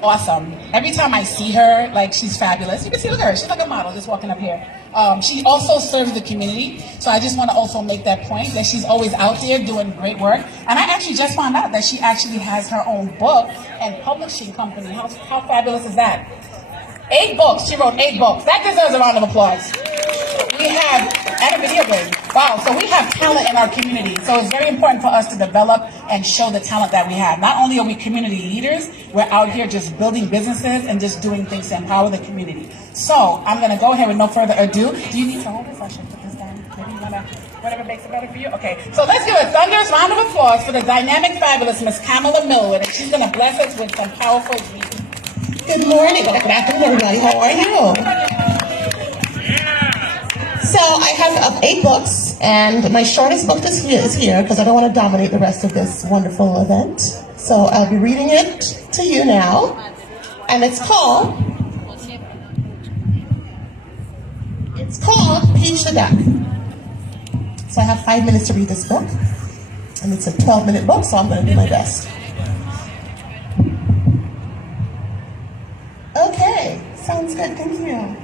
Awesome. Every time I see her, like, she's fabulous. You can see, look at her. She's like a model just walking up here. She also serves the community. So I just want to also make that point that she's always out there doing great work. And I actually just found out that she actually has her own book and publishing company. How fabulous is that? 8 books. She wrote 8 books. That deserves a round of applause. We have, and a video game. Wow, so we have talent in our community. So it's very important for us to develop and show the talent that we have. Not only are we community leaders, we're out here just building businesses and just doing things to empower the community. So I'm going to go ahead with no further ado. Do you need to hold this? I should put this down. Maybe you want to, whatever makes it better for you? Okay, so let's give a thunderous round of applause for the dynamic, fabulous Miss Kamala Millwood. And she's going to bless us with some powerful reading. Good morning. Good afternoon, everybody. How are you? So I have 8 books, and my shortest book is here because I don't want to dominate the rest of this wonderful event. So I'll be reading it to you now, and it's called Peach the Duck. So I have 5 minutes to read this book, and it's a 12-minute book, so I'm going to do my best. Okay, sounds good. Thank you.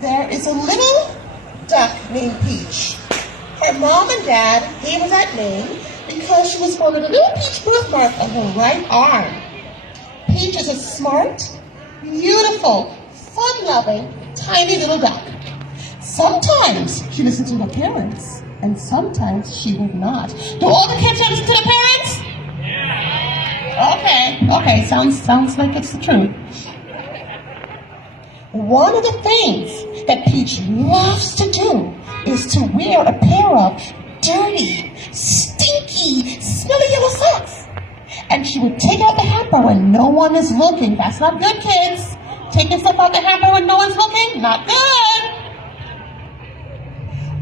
There is a little duck named Peach. Her mom and dad gave her that name because she was born with a little peach birthmark on her right arm. Peach is a smart, beautiful, fun-loving, tiny little duck. Sometimes she listened to her parents, and sometimes she would not. Do all the kids listen to their parents? Yeah. Okay, sounds like it's the truth. One of the things that Peach loves to do is to wear a pair of dirty, stinky, smelly yellow socks. And she would take out the hamper when no one is looking. That's not good, kids. Taking stuff out the hamper when no one's looking, not good.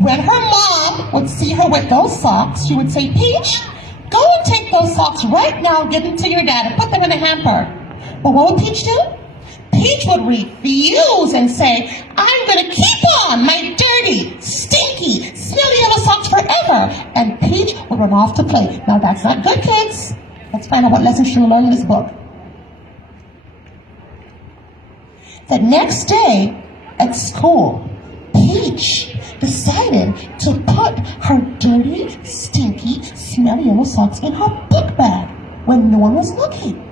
When her mom would see her with those socks, she would say, Peach, go and take those socks right now, give them to your dad, and put them in the hamper. But what would Peach do? Peach would refuse and say, I'm going to keep on my dirty, stinky, smelly yellow socks forever. And Peach would run off to play. Now that's not good, kids. Let's find out what lessons she will learn in this book. The next day at school, Peach decided to put her dirty, stinky, smelly yellow socks in her book bag when no one was looking.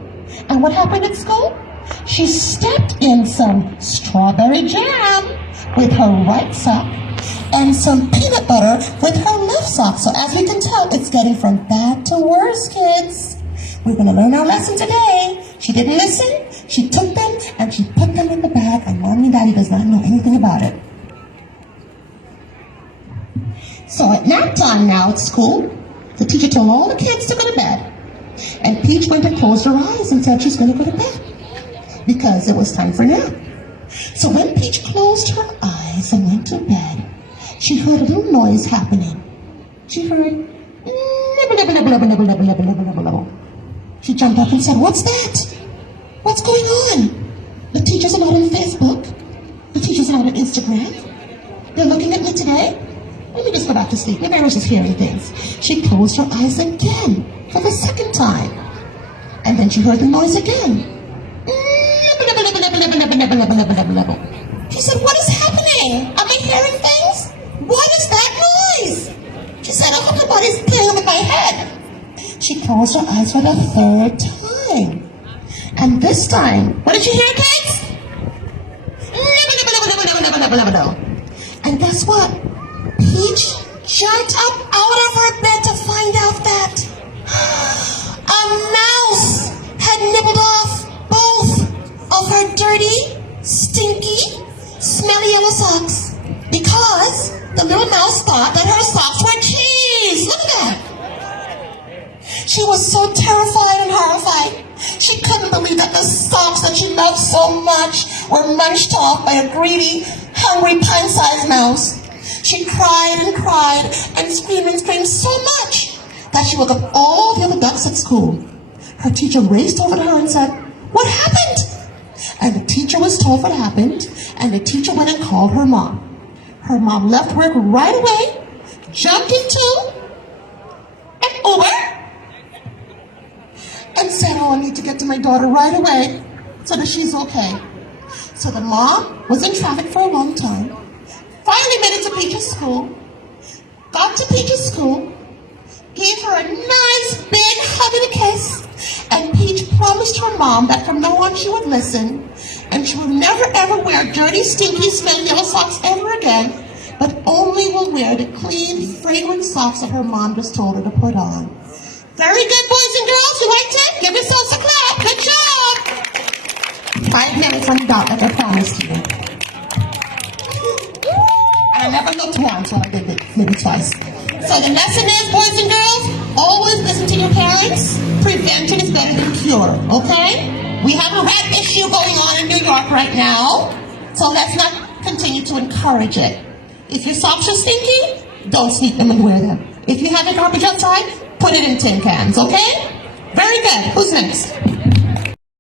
And what happened at school? She stepped in some strawberry jam with her right sock and some peanut butter with her left sock. So as we can tell, it's getting from bad to worse, kids. We're going to learn our lesson today. She didn't listen. She took them and she put them in the bag, and Mommy and Daddy does not know anything about it. So at nap time now at school, the teacher told all the kids to go to bed. And Peach went and closed her eyes and said she's going to go to bed, because it was time for nap. So when Peach closed her eyes and went to bed, she heard a little noise happening. She heard nibble, nibble, nibble, nibble, nibble, nibble, nibble, nibble, nibble. She jumped up and said, what's that? What's going on? The teachers are not on Facebook. The teachers are not on Instagram. They're looking at me today. Let me just go back to sleep. Maybe I was just hearing things. She closed her eyes again for the second time. And then she heard the noise again. She said, what is happening? Am I hearing things? What is that noise? She said, oh, somebody's playing with my head. She closed her eyes for the 3rd time. And this time, what did you hear, kids? And guess what? Peach jumped up out of her bed to find out that a mouse had nibbled off both of her dirty, stinky, smelly yellow socks, because the little mouse thought that her socks were cheese. Look at that. She was so terrified and horrified. She couldn't believe that the socks that she loved so much were munched off by a greedy, hungry, pint-sized mouse. She cried and screamed so much that she woke up all the other ducks at school. Her teacher raced over to her and said, what happened? And the teacher was told what happened, and the teacher went and called her mom. Her mom left work right away, jumped into an Uber, and said, oh, I need to get to my daughter right away so that she's okay. So the mom was in traffic for a long time, finally made it to Peach's school, got to Peach's school, gave her a nice big hug and a kiss, and Peach promised her mom that from now on she would listen, and she would never ever wear dirty, stinky, smelly yellow socks ever again, but only will wear the clean, fragrant socks that her mom just told her to put on. Very good, boys and girls. You liked it? Give yourselves a clap. Good job. 5 minutes on the dot, like I promised you. And I never looked once when I did it, maybe twice. So the lesson is, boys and girls, always listen to your parents. Prevention is better than cure, okay? We have a rat issue going on in New York right now, so let's not continue to encourage it. If your socks are stinky, don't sneak them and wear them. If you have a garbage outside, put it in tin cans, okay? Very good. Who's next?